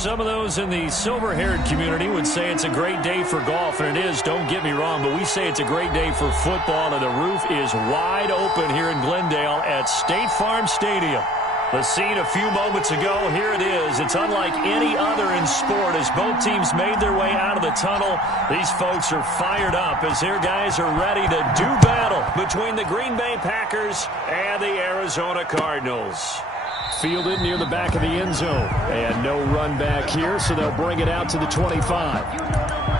Some of those in the silver-haired community would say it's a great day for golf, and it is, don't get me wrong, but we say it's a great day for football, and the roof is wide open here in Glendale at State Farm Stadium. The scene a few moments ago, here it is. It's unlike any other in sport as both teams made their way out of the tunnel. These folks are fired up as their guys are ready to do battle between the Green Bay Packers and the Arizona Cardinals. Fielded near the back of the end zone. And no run back here, so they'll bring it out to the 25.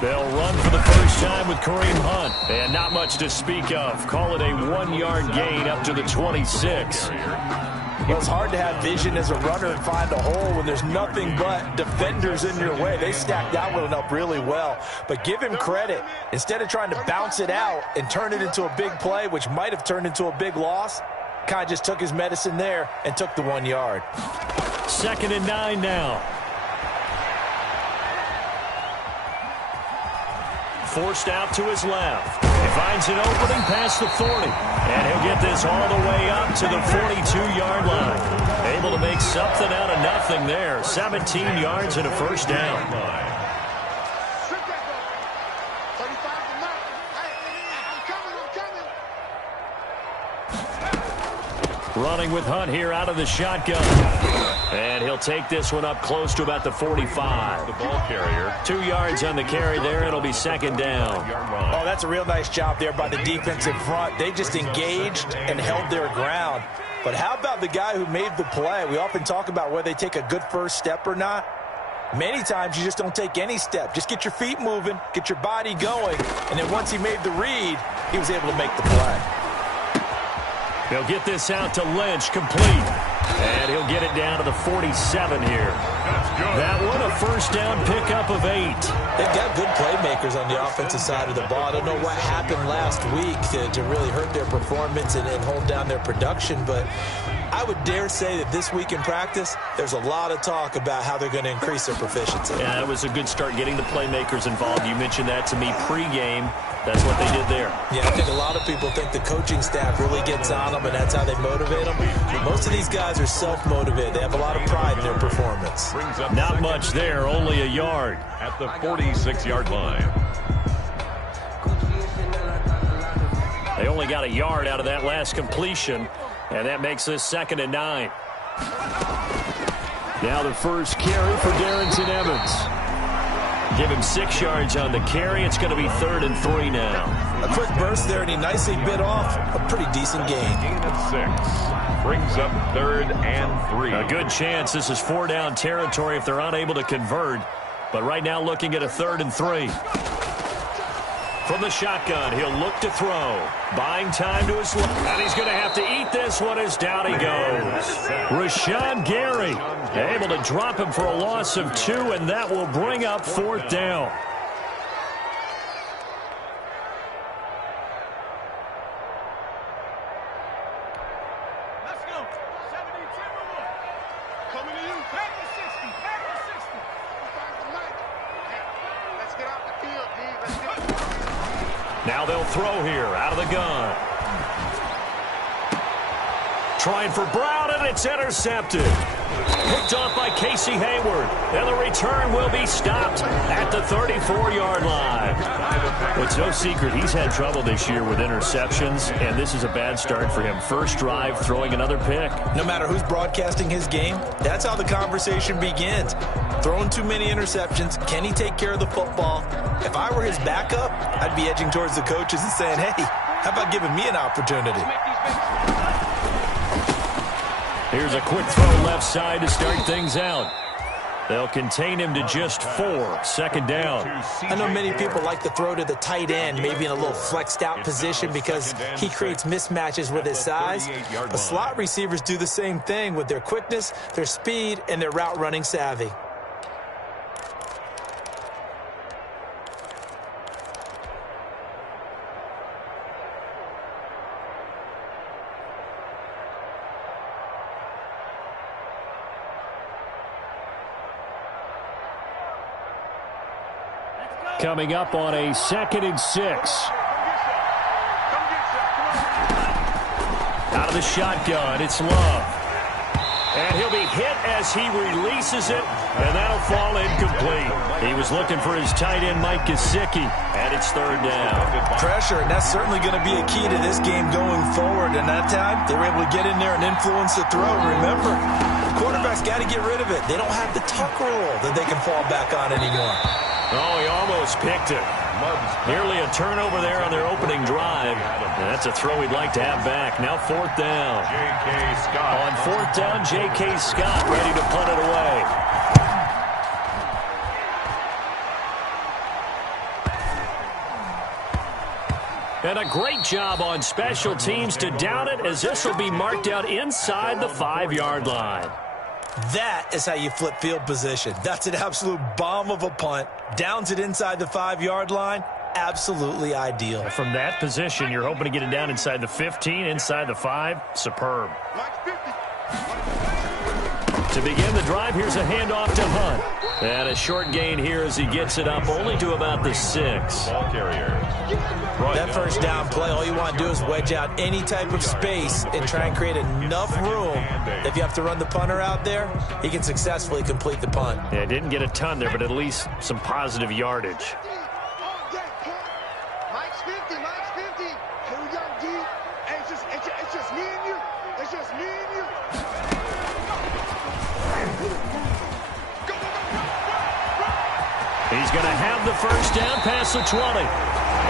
They'll run for the first time with Kareem Hunt. And not much to speak of. Call it a 1-yard gain up to the 26. Well, it's hard to have vision as a runner and find a hole when there's nothing but defenders in your way. They stacked that one up really well. But give him credit. Instead of trying to bounce it out and turn it into a big play, which might have turned into a big loss, kind of just took his medicine there and took the 1 yard. 2nd and 9 now. Forced out to his left. He finds an opening past the 40. And he'll get this all the way up to the 42-yard line. Able to make something out of nothing there. 17 yards and a first down. Running with Hunt here out of the shotgun. And he'll take this one up close to about the 45. The ball carrier. 2 yards on the carry there. It'll be second down. Oh, that's a real nice job there by the defensive front. They just engaged and held their ground. But how about the guy who made the play? We often talk about whether they take a good first step or not. Many times you just don't take any step. Just get your feet moving, get your body going, and then once he made the read, he was able to make the play. They'll get this out to Lynch, complete. And he'll get it down to the 47 here. That one, a first down pickup of 8. They've got good playmakers on the offensive side of the ball. I don't know what happened last week to really hurt their performance and hold down their production, but I would dare say that this week in practice, there's a lot of talk about how they're going to increase their proficiency. Yeah, that was a good start getting the playmakers involved. You mentioned that to me pregame. That's what they did there. Yeah, I think a lot of people think the coaching staff really gets on them, and that's how they motivate them. Most of these guys are self-motivated. They have a lot of pride in their performance. Not much there, only a yard. At the 46-yard line. They only got a yard out of that last completion, and that makes this 2nd and 9. Now the first carry for Darrington Evans. Give him 6 yards on the carry. It's going to be 3rd and 3 now. A quick burst there, and he nicely bit off a pretty decent gain. Gain of 6. Brings up 3rd and 3. A good chance this is 4-down territory if they're unable to convert. But right now looking at a 3rd and 3. From the shotgun, he'll look to throw. Buying time to his left. And he's going to have to eat this one as down he goes. Rashawn Gary able to drop him for a loss of 2, and that will bring up 4th down. Let's go. 72. Coming to you. Back to 60. Back to 60. Let's get off the field, D. Let's go. Now they'll throw here out of the gun. Trying for Brown, and it's intercepted. Picked off by Casey Hayward. And the return will be stopped at the 34-yard line. It's no secret he's had trouble this year with interceptions, and this is a bad start for him. First drive, throwing another pick. No matter who's broadcasting his game, that's how the conversation begins. Throwing too many interceptions. Can he take care of the football? If I were his backup, I'd be edging towards the coaches and saying, hey, how about giving me an opportunity? Here's a quick throw left side to start things out. They'll contain him to just 4. 2nd down. I know many people like to throw to the tight end, maybe in a little flexed out position because he creates mismatches with his size. But slot receivers do the same thing with their quickness, their speed, and their route running savvy. Coming up on a 2nd and 6. Out of the shotgun, it's Love. And he'll be hit as he releases it, and that'll fall incomplete. He was looking for his tight end, Mike Gesicki, and it's 3rd down. Pressure, and that's certainly going to be a key to this game going forward. And that time, they were able to get in there and influence the throw. Remember, the quarterback's got to get rid of it. They don't have the tuck rule that they can fall back on anymore. Oh, he almost picked it. Nearly a turnover there on their opening drive. And that's a throw we'd like to have back. Now 4th down. J.K. Scott. On 4th down, J.K. Scott ready to punt it away. And a great job on special teams to down it, as this will be marked out inside the 5-yard line. That is how you flip field position. That's an absolute bomb of a punt. Downs it inside the 5-yard line. Absolutely ideal. From that position, you're hoping to get it down inside the 15, inside the 5. Superb. To begin the drive, here's a handoff to Hunt. And a short gain here as he gets it up only to about the 6. Ball carrier. That first down play, all you want to do is wedge out any type of space and try and create enough room. If you have to run the punter out there, he can successfully complete the punt. Yeah, didn't get a ton there, but at least some positive yardage. Mike's 50, Mike's 50. Here we go, D. Hey, it's just me and you. It's just me and you. Go, go, go. He's going to have the first down past the 20.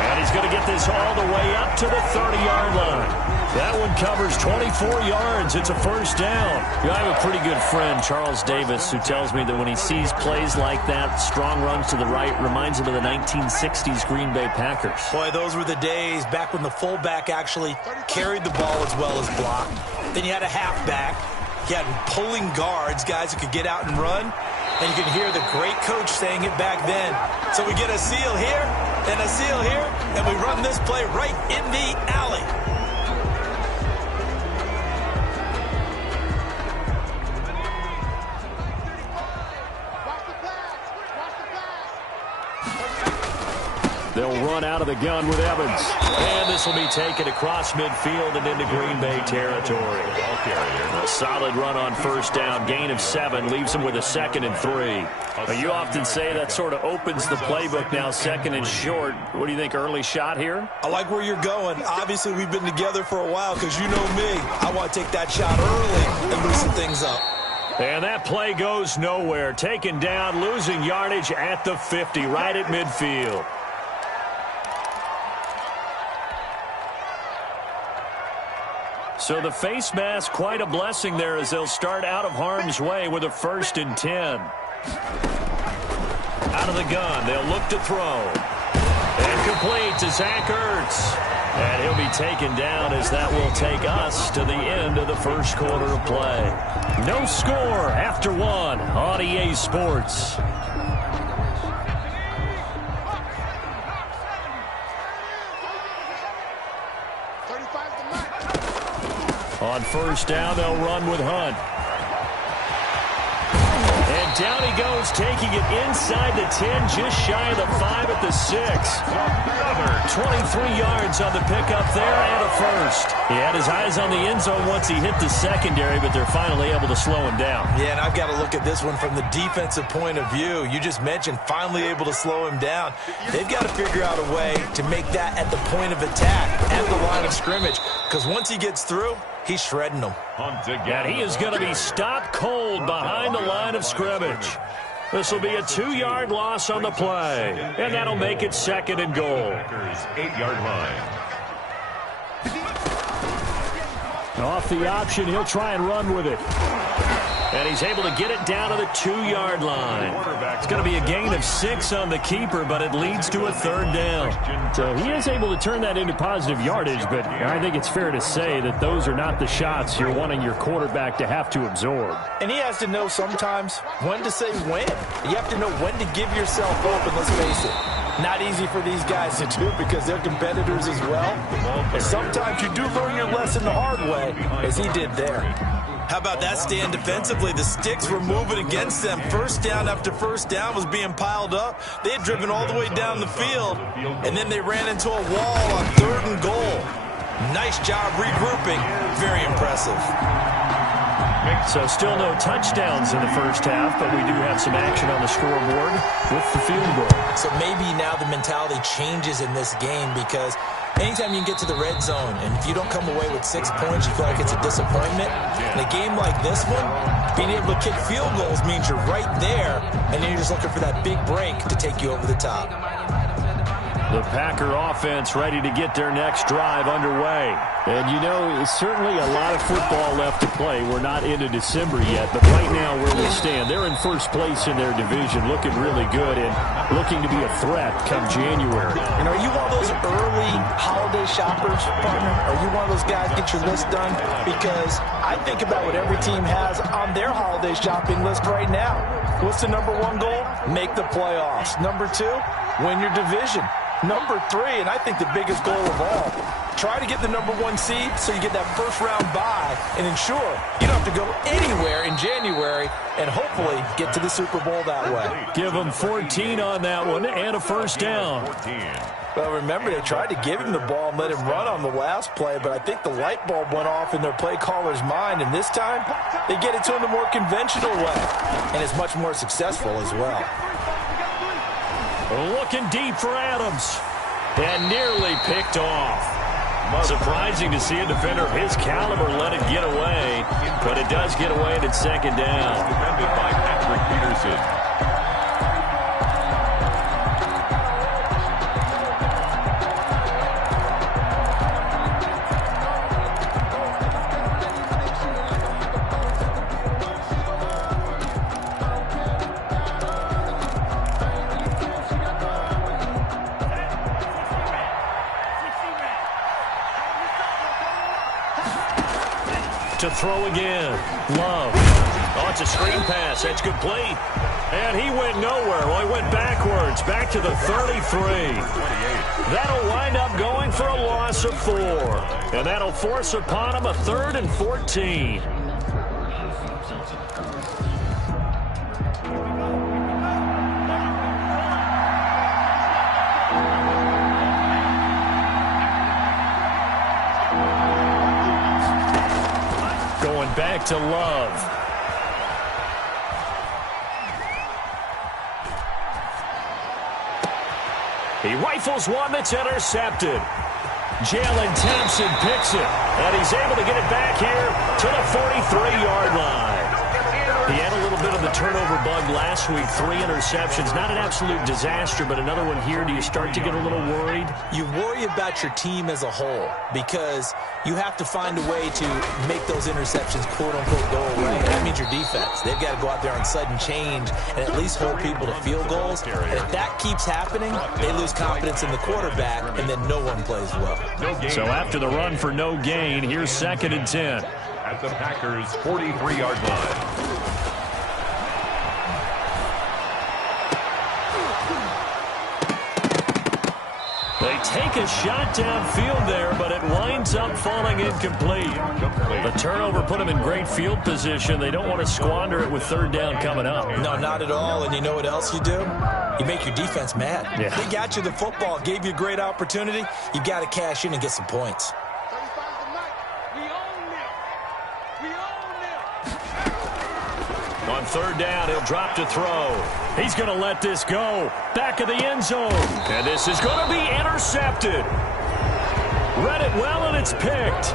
And he's going to get this all the way up to the 30-yard line. That one covers 24 yards. It's a first down. I have a pretty good friend, Charles Davis, who tells me that when he sees plays like that, strong runs to the right, reminds him of the 1960s Green Bay Packers. Boy, those were the days back when the fullback actually carried the ball as well as blocked. Then you had a halfback. You had pulling guards, guys who could get out and run. And you can hear the great coach saying it back then. So we get a seal here and a seal here, and we run this play right in the alley. They'll run out of the gun with Evans. And this will be taken across midfield and into Green Bay territory. A solid run on first down. Gain of 7 leaves them with a 2nd and 3. But you often say that sort of opens the playbook now, 2nd and short. What do you think, early shot here? I like where you're going. Obviously, we've been together for a while because you know me. I want to take that shot early and loosen things up. And that play goes nowhere. Taken down, losing yardage at the 50, right at midfield. So the face mask, quite a blessing there as they'll start out of harm's way with a 1st and 10. Out of the gun, they'll look to throw. And complete to Zach Ertz. And he'll be taken down as that will take us to the end of the first quarter of play. No score after 1 on EA Sports. On first down, they'll run with Hunt. And down he goes, taking it inside the 10, just shy of the 5 at the 6. 23 yards on the pickup there and a first. He had his eyes on the end zone once he hit the secondary, but they're finally able to slow him down. Yeah, and I've got to look at this one from the defensive point of view. You just mentioned finally able to slow him down. They've got to figure out a way to make that at the point of attack, at the line of scrimmage, because once he gets through, he's shredding them. And he is going to be stopped cold behind the line of scrimmage. This will be a 2-yard loss on the play. And that'll make it 2nd and goal. 8-yard line. Off the option, he'll try and run with it. And he's able to get it down to the 2-yard line. It's going to be a gain of 6 on the keeper, but it leads to a 3rd down. So he is able to turn that into positive yardage, but I think it's fair to say that those are not the shots you're wanting your quarterback to have to absorb. And he has to know sometimes when to say when. You have to know when to give yourself open, let's face it. Not easy for these guys to do because they're competitors as well. And sometimes you do learn your lesson the hard way, as he did there. How about that stand defensively? The sticks were moving against them. First down after first down was being piled up. They had driven all the way down the field, and then they ran into a wall on 3rd and goal. Nice job regrouping. Very impressive. So still no touchdowns in the first half, but we do have some action on the scoreboard with the field goal. So maybe now the mentality changes in this game, because anytime you can get to the red zone, and if you don't come away with 6 points, you feel like it's a disappointment. In a game like this one, being able to kick field goals means you're right there, and then you're just looking for that big break to take you over the top. The Packer offense ready to get their next drive underway. And, you know, certainly a lot of football left to play. We're not into December yet, but right now where we stand, they're in first place in their division, looking really good and looking to be a threat come January. And are you one of those early holiday shoppers, partner? Are you one of those guys get your list done? Because I think about what every team has on their holiday shopping list right now. What's the number 1 goal? Make the playoffs. Number 2, win your division. Number 3, and I think the biggest goal of all, try to get the number 1 seed so you get that first-round bye and ensure you don't have to go anywhere in January and hopefully get to the Super Bowl that way. Give them 14 on that one and a first down. Well, remember, they tried to give him the ball and let him run on the last play, but I think the light bulb went off in their play caller's mind, and this time they get it to him the more conventional way, and it's much more successful as well. Looking deep for Adams. And nearly picked off. Surprising to see a defender of his caliber let it get away. But it does get away and it's second down. Defended by Patrick Peterson. To throw again. Love. Oh, it's a screen pass. That's complete. And he went nowhere. Well, he went backwards. Back to the 33. That'll wind up going for a loss of 4. And that'll force upon him a 3rd and 14. Back to Love. He rifles one that's intercepted. Jalen Thompson picks it, and he's able to get it back here to the 43-yard line. He had a little bit of the turnover bug last week, 3 interceptions. Not an absolute disaster, but another one here. Do you start to get a little worried? You worry about your team as a whole because you have to find a way to make those interceptions, quote-unquote, go away. And that means your defense. They've got to go out there on sudden change and at least hold people to field goals. And if that keeps happening, they lose confidence in the quarterback, and then no one plays well. So after the run for no gain, here's 2nd and 10. At the Packers' 43-yard line. They take a shot downfield there, but it winds up falling incomplete. The turnover put them in great field position. They don't want to squander it with 3rd down coming up. No, not at all. And you know what else you do? You make your defense mad. Yeah. They got you the football, gave you a great opportunity. You got to cash in and get some points. On 3rd down, he'll drop to throw. He's going to let this go. Back of the end zone. And this is going to be intercepted. Read it well, and it's picked.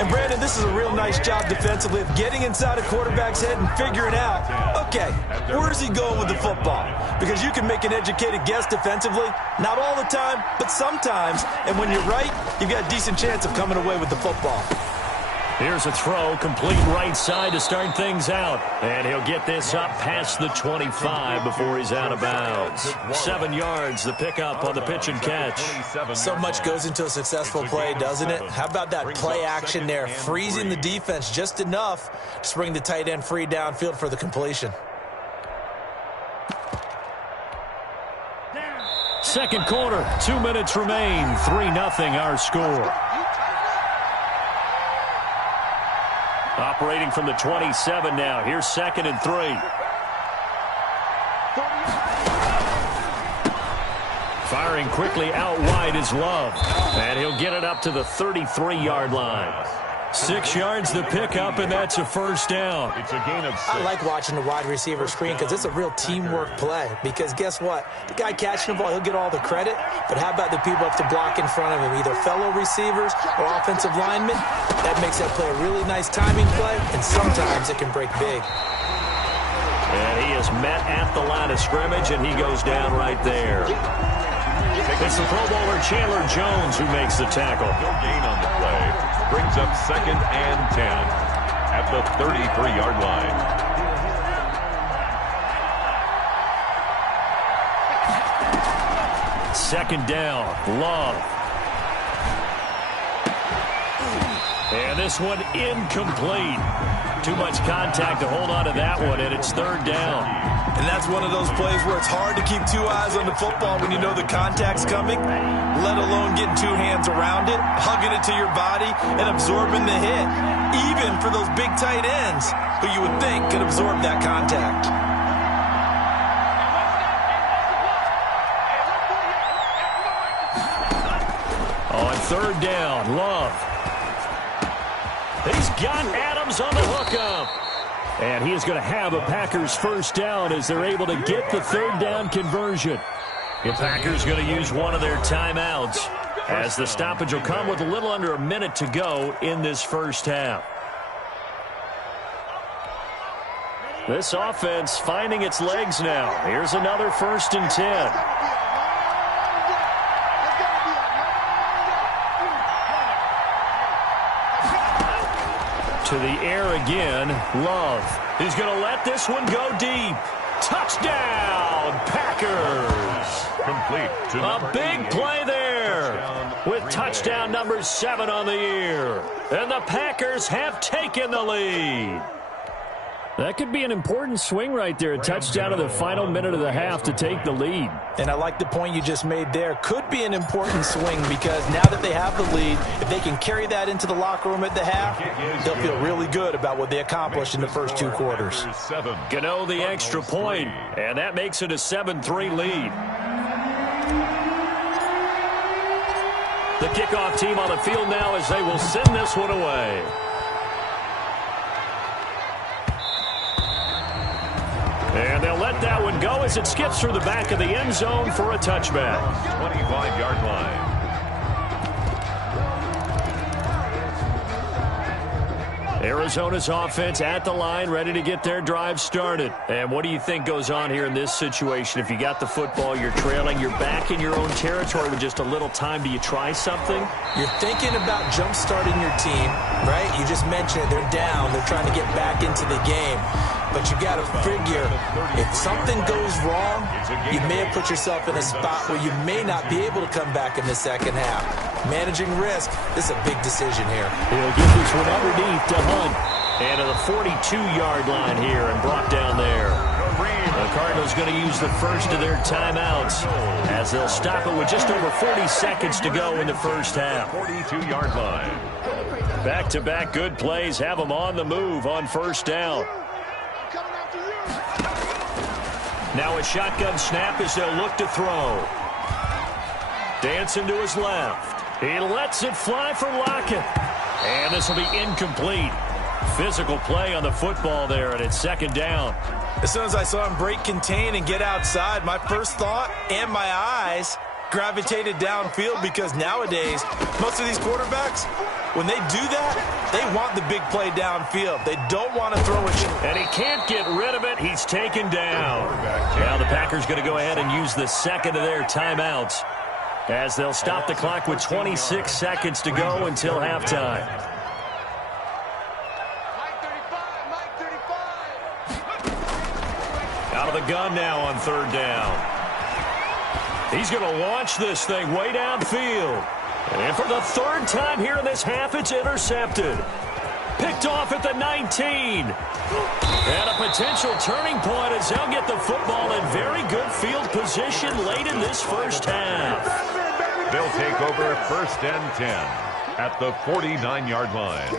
And, Brandon, this is a real nice job defensively of getting inside a quarterback's head and figuring out, okay, where's he going with the football? Because you can make an educated guess defensively. Not all the time, but sometimes. And when you're right, you've got a decent chance of coming away with the football. Here's a throw, complete right side to start things out. And he'll get this up past the 25 before he's out of bounds. 7 yards, the pickup on the pitch and catch. So much goes into a successful play, doesn't it? How about that play action there, freezing the defense just enough to bring the tight end free downfield for the completion. Second quarter, 2 minutes remain, 3-0 our score. Operating from the 27 now. Here's 2nd and 3. Firing quickly out wide is Love. And he'll get it up to the 33-yard line. 6 yards the pickup, and that's a first down. It's a gain of 6. I like watching the wide receiver screen because it's a real teamwork play. Because guess what? The guy catching the ball, he'll get all the credit. But how about the people up to block in front of him, either fellow receivers or offensive linemen? That makes that play a really nice timing play, and sometimes it can break big. And he is met at the line of scrimmage, and he goes down right there. It's the Pro Bowler Chandler Jones who makes the tackle. No gain on the play. Brings up 2nd and 10 at the 33-yard line. Second down, Love. And this one incomplete. Too much contact to hold on to that one, and it's 3rd down. And that's one of those plays where it's hard to keep 2 eyes on the football when you know the contact's coming, let alone getting 2 hands around it, hugging it to your body, and absorbing the hit, even for those big tight ends who you would think could absorb that contact. On 3rd down, Love. He's got Adams on the hookup. And he is going to have a Packers first down as they're able to get the 3rd down conversion. The Packers going to use one of their timeouts as the stoppage will come with a little under a minute to go in this first half. This offense finding its legs now. Here's another 1st and 10. To the air again, Love. He's going to let this one go deep. Touchdown, Packers. Complete to A big play there with touchdown number 7 on the year. And the Packers have taken the lead. That could be an important swing right there. A touchdown in the final minute of the half to take the lead. And I like the point you just made there. Could be an important swing because now that they have the lead, if they can carry that into the locker room at the half, they'll feel really good about what they accomplished in the first 2 quarters. Gano the extra point, and that makes it a 7-3 lead. The kickoff team on the field now as they will send this one away. And they'll let that one go as it skips through the back of the end zone for a touchback. 25-yard line. Arizona's offense at the line, ready to get their drive started. And what do you think goes on here in this situation? If you got the football, you're trailing, you're back in your own territory with just a little time. Do you try something? You're thinking about jump-starting your team, right? You just mentioned it. They're down. They're trying to get back into the game. But you got to figure, if something goes wrong, you may have put yourself in a spot where you may not be able to come back in the second half. Managing risk, this is a big decision here. He'll get this one underneath to Hunt. And to the 42-yard line here and brought down there. The Cardinals going to use the first of their timeouts as they'll stop it with just over 40 seconds to go in the first half. 42-yard line. Back-to-back good plays have them on the move on first down. Now a shotgun snap as they'll look to throw. Dancing to his left. He lets it fly for Lockett. And this will be incomplete. Physical play on the football there, and it's 2nd down. As soon as I saw him break contain and get outside, my first thought and my eyes gravitated downfield because nowadays, most of these quarterbacks, when they do that, they want the big play downfield. They don't want to throw it. And he can't get rid of it. He's taken down. Now the Packers going to go ahead and use the second of their timeouts as they'll stop the clock with 26 seconds to go until halftime. Out of the gun now on 3rd down. He's going to launch this thing way downfield. And for the 3rd time here in this half, it's intercepted. Picked off at the 19. And a potential turning point as they'll get the football in very good field position late in this first half. They'll take over 1st and 10 at the 49-yard line.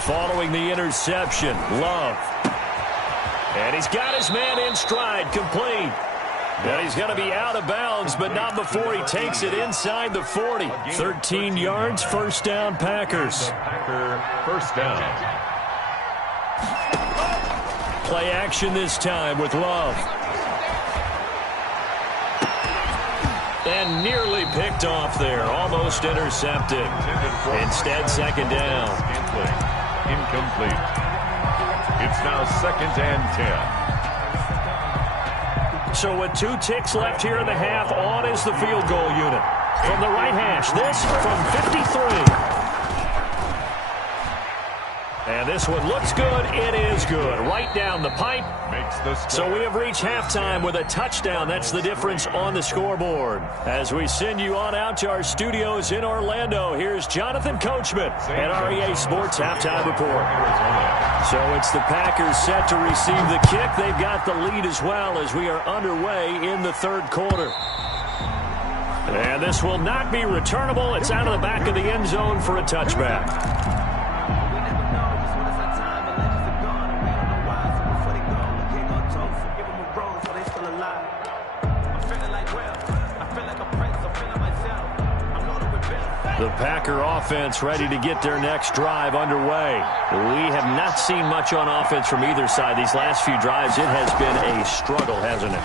Following the interception, Love. And he's got his man in stride, complete. And he's going to be out of bounds, but not before he takes it inside the 40. 13 yards, first down, Packers. First down. Play action this time with Love. And nearly picked off there, almost intercepted. Instead, second down. Incomplete. It's now second and 10. So with 2 ticks left here in the half, on is the field goal unit. From the right hash, this from 53. And this one looks good. It is good. Right down the pipe. So we have reached halftime with a touchdown. That's the difference on the scoreboard. As we send you on out to our studios in Orlando, here's Jonathan Coachman at REA Sports Halftime Report. So it's the Packers set to receive the kick. They've got the lead as well as we are underway in the third quarter. And this will not be returnable. It's out of the back of the end zone for a touchback. The Packer offense ready to get their next drive underway. We have not seen much on offense from either side. These last few drives, it has been a struggle, hasn't it?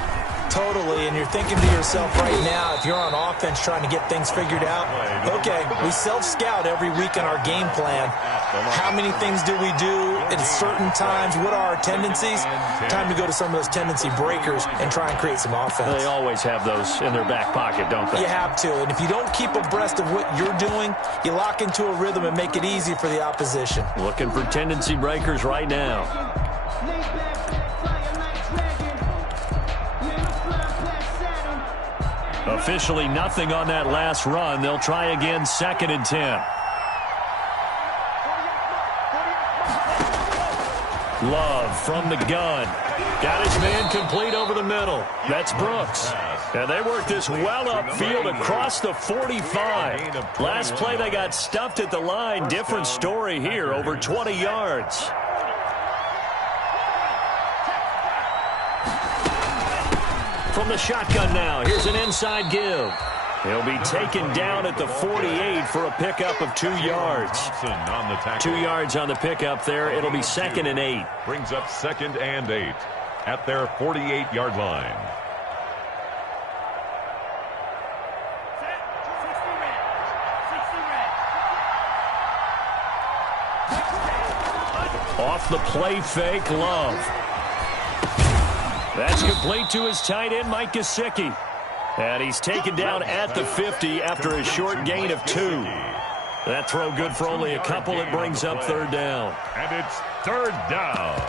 Totally, and you're thinking to yourself right now, if you're on offense trying to get things figured out, okay, we self-scout every week in our game plan. How many things do we do at certain times? What are our tendencies? Time to go to some of those tendency breakers and try and create some offense. They always have those in their back pocket, don't they? You have to, and if you don't keep abreast of what you're doing, you lock into a rhythm and make it easy for the opposition. Looking for tendency breakers right now. Officially nothing on that last run. They'll try again, second and 10. Love from the gun. Got his man complete over the middle. That's Brooks. And they worked this well upfield across the 45. Last play they got stuffed at the line. Different story here, over 20 yards. From the shotgun now, here's an inside give. He'll be taken down at the 48 for a pickup of 2 yards. 2 yards on the pickup there. It'll be second and 8. Brings up second and 8 at their 48-yard line. Off the play fake, Love. That's complete to his tight end, Mike Gesicki. And he's taken down at the 50 after a short gain of 2. That throw good for only a couple. It brings up third down. And it's third down.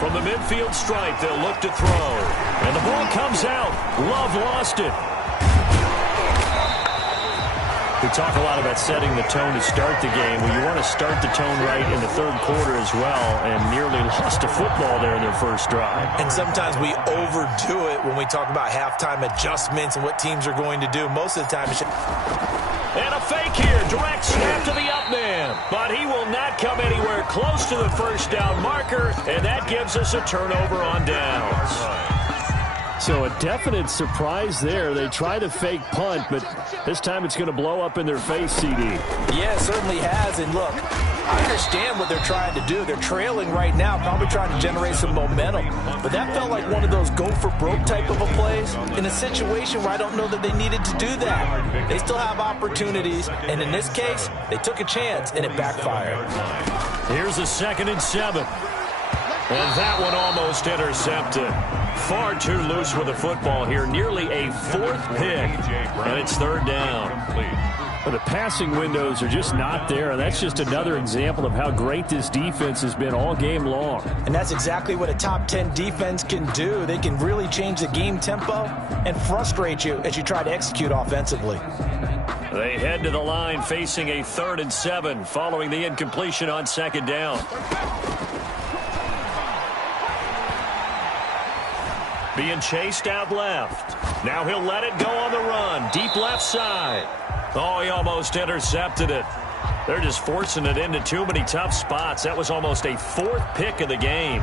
From the midfield stripe, they'll look to throw. And the ball comes out. Love lost it. We talk a lot about setting the tone to start the game. Well, you want to start the tone right in the third quarter as well, and nearly lost a football there in their first drive. And sometimes we overdo it when we talk about halftime adjustments and what teams are going to do. Most of the time, and a fake here. Direct snap to the up man. But he will not come anywhere close to the first down marker, and that gives us a turnover on downs. So a definite surprise there. They try to fake punt, but this time it's going to blow up in their face, CD. Yeah, it certainly has. And look, I understand what they're trying to do. They're trailing right now, probably trying to generate some momentum. But that felt like one of those go-for-broke type of a plays in a situation where I don't know that they needed to do that. They still have opportunities, and in this case, they took a chance, and it backfired. Here's a second and 7. And that one almost intercepted. Far too loose with the football here. Nearly a fourth pick. And it's third down. But the passing windows are just not there. And that's just another example of how great this defense has been all game long. And that's exactly what a top 10 defense can do. They can really change the game tempo and frustrate you as you try to execute offensively. They head to the line facing a 3rd and 7 following the incompletion on 2nd down. Being chased out left. Now he'll let it go on the run. Deep left side. Oh, he almost intercepted it. They're just forcing it into too many tough spots. That was almost a 4th pick of the game.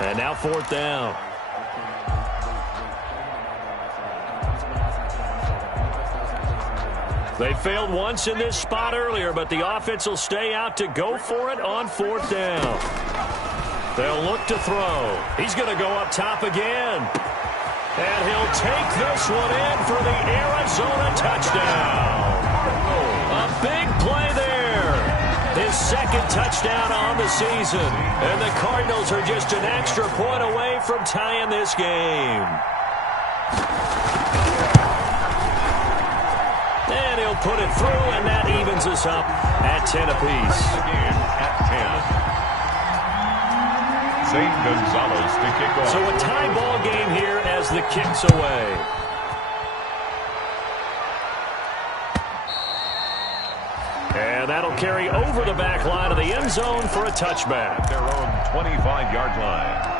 And now 4th down. They failed once in this spot earlier, but the offense will stay out to go for it on 4th down. They'll look to throw. He's going to go up top again. And he'll take this one in for the Arizona touchdown. A big play there. His 2nd touchdown on the season. And the Cardinals are just an extra point away from tying this game. And he'll put it through, and that evens us up at 10 apiece. The game at 10. St. Gonzalez to kick off. So a tie ball game here as the kick's away. And that'll carry over the back line of the end zone for a touchback. Their own 25-yard line.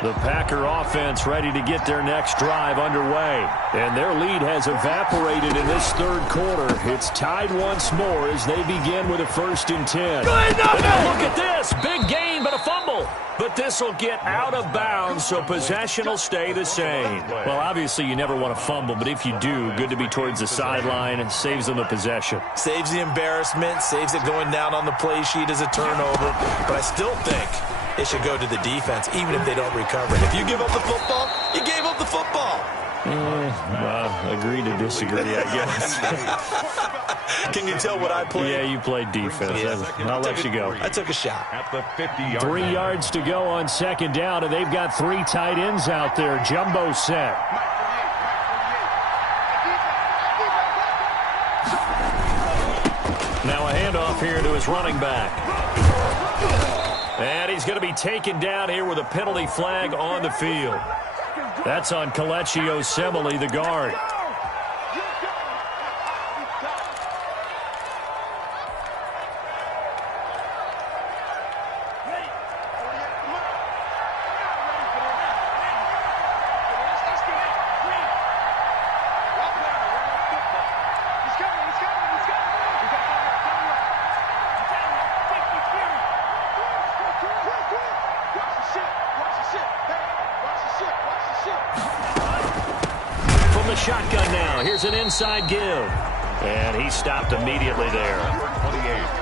The Packer offense ready to get their next drive underway. And their lead has evaporated in this 3rd quarter. It's tied once more as they begin with a 1st and 10. And now look at this. Big gain, but a fumble. But this will get out of bounds, so possession will stay the same. Well, obviously you never want to fumble, but if you do, good to be towards the sideline and saves them the possession. Saves the embarrassment, saves it going down on the play sheet as a turnover. But I still think it should go to the defense, even if they don't recover. If you give up the football, you gave up the football. Agree to disagree, I guess. Can you tell what I played? Yeah, you played defense. Yeah. I'll let you go. I took a shot. At the 50-yard 3 yards to go on 2nd down, and they've got 3 tight ends out there. Jumbo set. Now a handoff here to his running back. And he's going to be taken down here with a penalty flag on the field. That's on Kelechi Osemele, the guard. Shotgun now. Here's an inside give. And he stopped immediately there.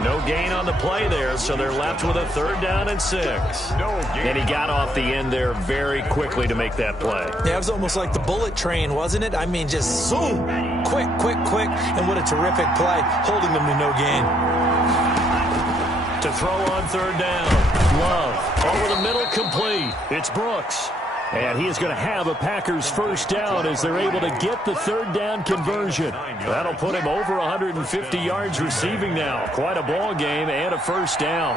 No gain on the play there, so they're left with a 3rd down and 6. And he got off the end there very quickly to make that play. Yeah, it was almost like the bullet train, wasn't it? I mean, just zoom. Quick, quick, quick. And what a terrific play, holding them to no gain. To throw on 3rd down. Love. Over the middle, complete. It's Brooks. And he is going to have a Packers 1st down as they're able to get the 3rd down conversion. That'll put him over 150 yards receiving now. Quite a ball game and a 1st down.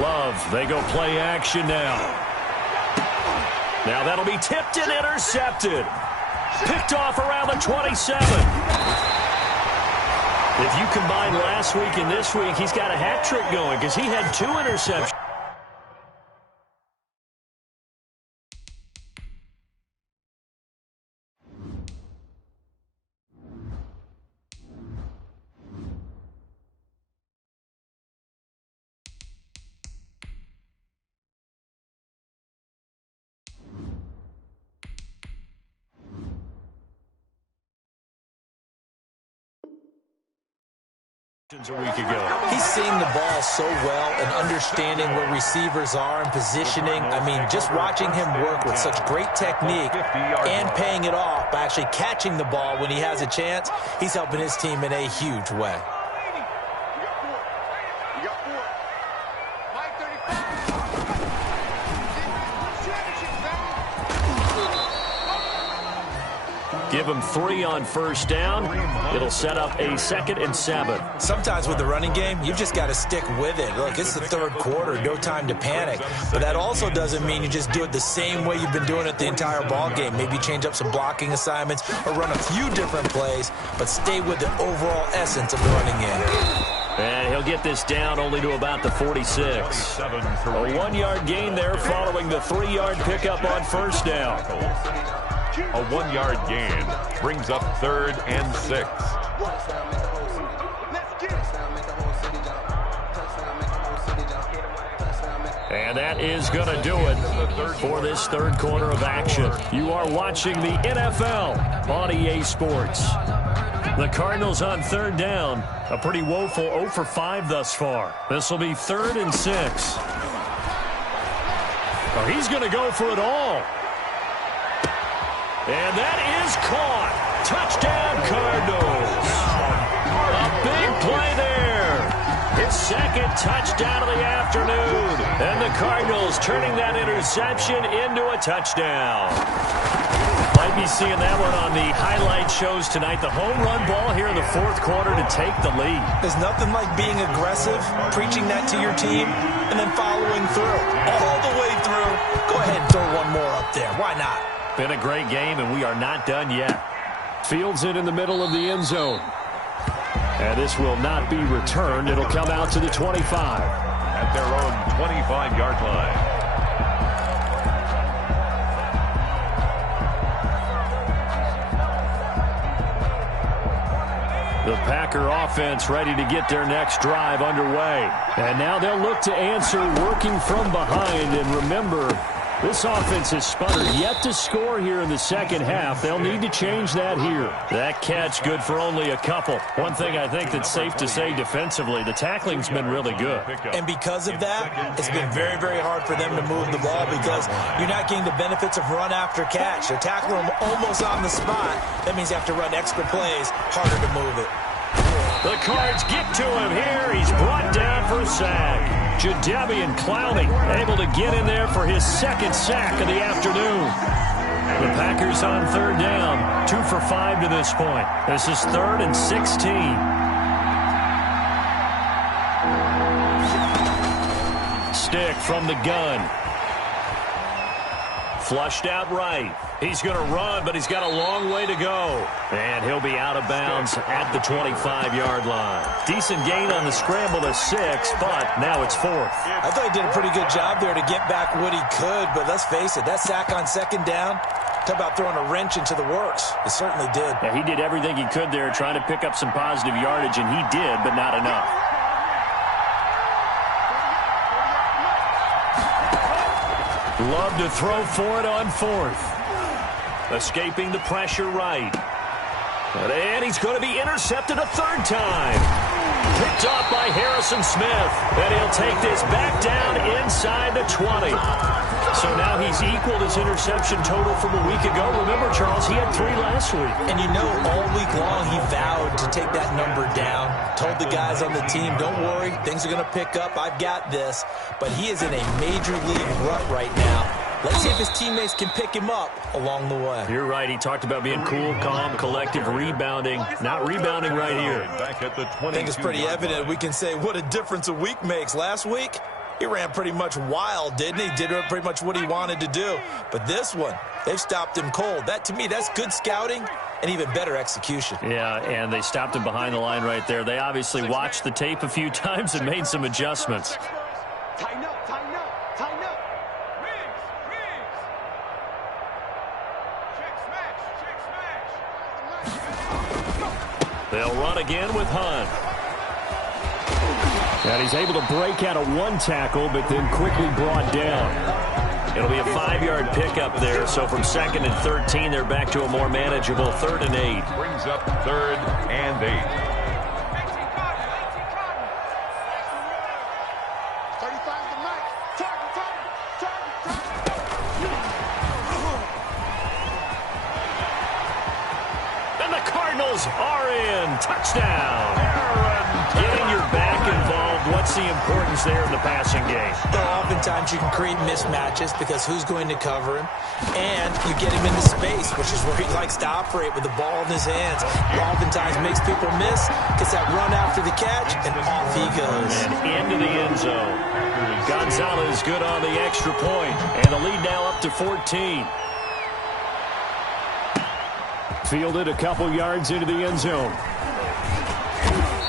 Love, they go play action now. Now that'll be tipped and intercepted. Picked off around the 27. If you combine last week and this week, he's got a hat trick going because he had 2 interceptions. A week ago. He's seeing the ball so well and understanding where receivers are and positioning. I mean, just watching him work with such great technique and paying it off by actually catching the ball when he has a chance, he's helping his team in a huge way. Give him 3 on first down. It'll set up a 2nd and 7. Sometimes with the running game, you've just got to stick with it. Look, it's the third quarter, no time to panic. But that also doesn't mean you just do it the same way you've been doing it the entire ball game. Maybe change up some blocking assignments or run a few different plays, but stay with the overall essence of the running game. And he'll get this down only to about the 46. A 1-yard gain there following the 3-yard pickup on first down. A 1-yard gain brings up 3rd and 6. And that is going to do it for this third quarter of action. You are watching the NFL on EA Sports. The Cardinals on third down. A pretty woeful 0 for 5 thus far. This will be 3rd and 6. Oh, he's going to go for it all. And that is caught. Touchdown, Cardinals. A big play there. His 2nd touchdown of the afternoon. And the Cardinals turning that interception into a touchdown. Might be seeing that one on the highlight shows tonight. The home run ball here in the 4th quarter to take the lead. There's nothing like being aggressive, preaching that to your team, and then following through. All the way through. Go ahead and throw one more up there. Why not? Been a great game, and we are not done yet. Fields it in the middle of the end zone. And this will not be returned. It'll come out to the 25. At their own 25-yard line. The Packer offense ready to get their next drive underway. And now they'll look to answer working from behind. And remember, this offense has sputtered yet to score here in the second half. They'll need to change that here. That catch good for only a couple. One thing I think that's safe to say defensively, the tackling's been really good. And because of that, it's been very, very hard for them to move the ball because you're not getting the benefits of run after catch. They're tackling them almost on the spot. That means you have to run extra plays, harder to move it. The Cards get to him here. He's brought down for a sack. Jadeveon Clowney able to get in there for his 2nd sack of the afternoon. The Packers on third down, 2 for 5 to this point. This is 3rd and 16. Stick from the gun. Flushed out right. He's going to run, but he's got a long way to go. And he'll be out of bounds at the 25-yard line. Decent gain on the scramble to 6, but now it's 4th. I thought he did a pretty good job there to get back what he could, but let's face it, that sack on 2nd down, talk about throwing a wrench into the works. It certainly did. Yeah, he did everything he could there trying to pick up some positive yardage, and he did, but not enough. Love to throw for it on 4th. Escaping the pressure right. And he's going to be intercepted a 3rd time. Picked off by Harrison Smith. And he'll take this back down inside the 20. So now he's equaled his interception total from a week ago. Remember, Charles, he had 3 last week. And you know, all week long he vowed to take that number down. Told the guys on the team, don't worry, things are going to pick up. I've got this. But he is in a major league rut right now. Let's see if his teammates can pick him up along the way. You're right. He talked about being cool, calm, collective, rebounding. Not rebounding right here. Back at the 22. I think it's pretty evident. We can say what a difference a week makes. Last week, he ran pretty much wild, didn't he? Did pretty much what he wanted to do. But this one, they've stopped him cold. That, to me, that's good scouting and even better execution. Yeah, and they stopped him behind the line right there. They obviously watched the tape a few times and made some adjustments. Tighten up, tighten up, tighten up. Riggs. Check smash. They'll run again with Hunt. And he's able to break out of 1 tackle, but then quickly brought down. It'll be a 5-yard pickup there, so from 2nd and 13, they're back to a more manageable 3rd and 8. Brings up 3rd and 8. 35 to Mike. Target. And the Cardinals are in. Touchdown. Getting your back involved. What's What's the importance there in the passing game? Well, oftentimes you can create mismatches because who's going to cover him, and you get him into space, which is where he likes to operate with the ball in his hands. He oftentimes makes people miss, gets that run after the catch, and off he goes. And into the end zone. Gonzalez good on the extra point, and the lead now up to 14. Fielded a couple yards into the end zone.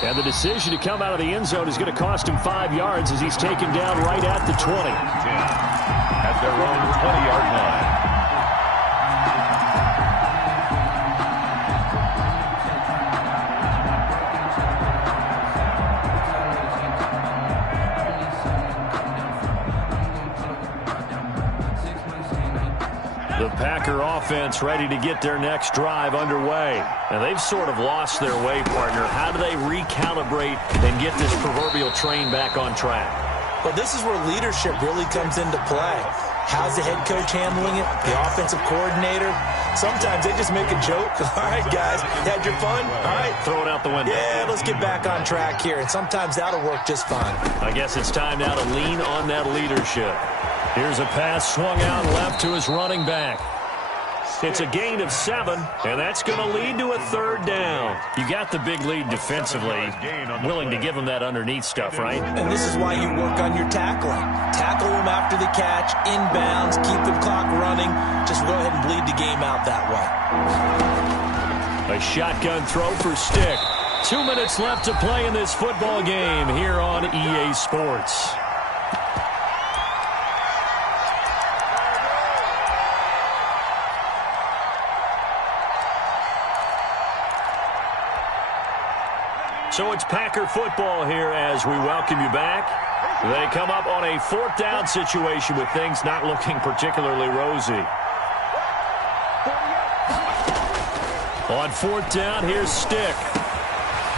And the decision to come out of the end zone is going to cost him 5 yards as he's taken down right at the 20. At their own 20-yard line. The Packer offense ready to get their next drive underway. And they've sort of lost their way, partner. How do they recalibrate and get this proverbial train back on track? Well, this is where leadership really comes into play. How's the head coach handling it? The offensive coordinator? Sometimes they just make a joke. All right, guys, had your fun? All right. Throw it out the window. Yeah, let's get back on track here. And sometimes that'll work just fine. I guess it's time now to lean on that leadership. Here's a pass swung out left to his running back. It's a gain of 7, and that's going to lead to a 3rd down. You got the big lead defensively, willing to give them that underneath stuff, right? And this is why you work on your tackling. Tackle them after the catch, inbounds, keep the clock running. Just go ahead and bleed the game out that way. A shotgun throw for Stick. 2 minutes left to play in this football game here on EA Sports. So it's Packer football here as we welcome you back. They come up on a 4th down situation with things not looking particularly rosy. On 4th down, here's Stick.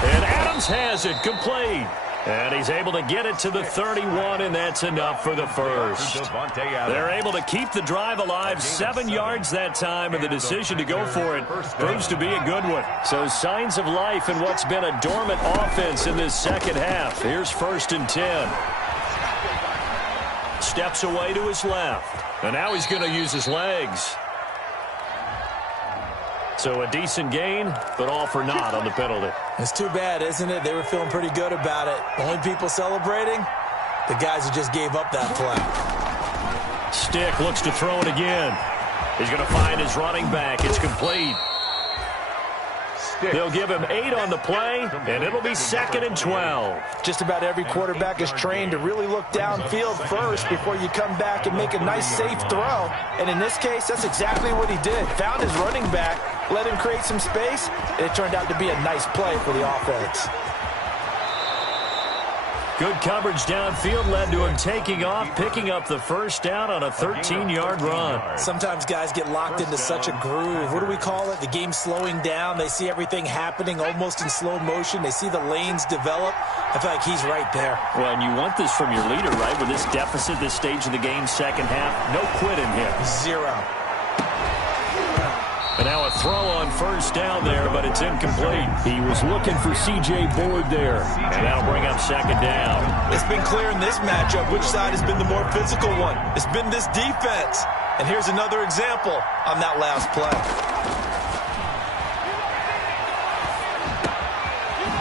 And Adams has it, complete. And he's able to get it to the 31, and that's enough for the first. They're able to keep the drive alive, 7 yards that time, and the decision to go for it proves to be a good one. So signs of life in what's been a dormant offense in this second half. Here's 1st and 10. Steps away to his left, and now he's going to use his legs. So a decent gain, but all for naught on the penalty. It's too bad, isn't it? They were feeling pretty good about it. The only people celebrating, the guys who just gave up that play. Stick looks to throw it again. He's going to find his running back. It's complete. They'll give him 8 on the play, and it'll be 2nd and 12. Just about every quarterback is trained to really look downfield first before you come back and make a nice, safe throw. And in this case, that's exactly what he did. Found his running back, let him create some space, and it turned out to be a nice play for the offense. Good coverage downfield led to him taking off, picking up the 1st down on a 13-yard run. Sometimes guys get locked into such a groove. What do we call it? The game's slowing down. They see everything happening almost in slow motion. They see the lanes develop. I feel like he's right there. Well, and you want this from your leader, right? With this deficit, this stage of the game, second half, no quit in him. 0. And now a throw on 1st down there, but it's incomplete. He was looking for C.J. Board there, and that'll bring up 2nd down. It's been clear in this matchup which side has been the more physical one. It's been this defense. And here's another example on that last play.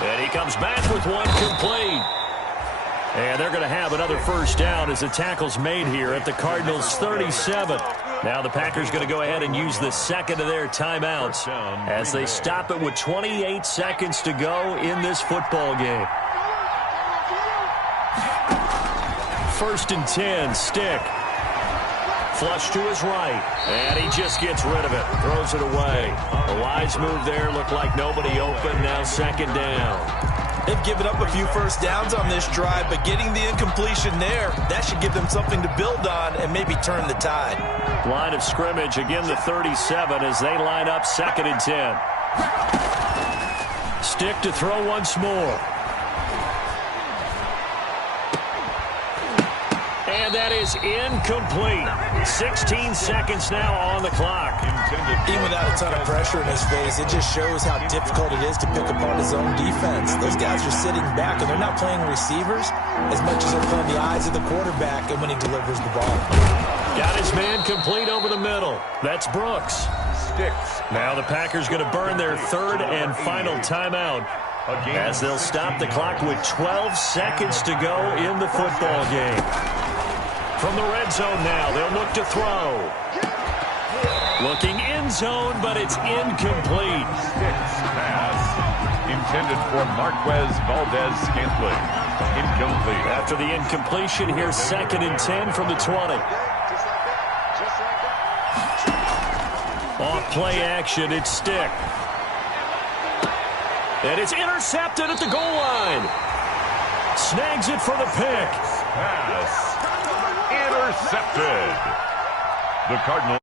And he comes back with one complete. And they're going to have another 1st down as the tackle's made here at the Cardinals' 37. Now the Packers going to go ahead and use the 2nd of their timeouts as they stop it with 28 seconds to go in this football game. 1st and 10, Stick. Flush to his right, and he just gets rid of it, throws it away. A wise move there, looked like nobody open, now 2nd down. They've given up a few 1st downs on this drive, but getting the incompletion there, that should give them something to build on and maybe turn the tide. Line of scrimmage, again the 37 as they line up 2nd and 10. Stick to throw once more. And that is incomplete. 16 seconds now on the clock. Even without a ton of pressure in his face, it just shows how difficult it is to pick apart his own defense. Those guys are sitting back, and they're not playing receivers as much as they're playing the eyes of the quarterback and when he delivers the ball. Got his man complete over the middle. That's Brooks. Now the Packers going to burn their third and final timeout as they'll stop the clock with 12 seconds to go in the football game. From the red zone now, they'll look to throw. Looking end zone, but it's incomplete. Pass intended for Marquez Valdez-Scantling. Incomplete. After the incompletion, here's 2nd and 10 from the 20. Off play action, it's Stick. And it's intercepted at the goal line. Snags it for the pick. Pass intercepted. The Cardinals.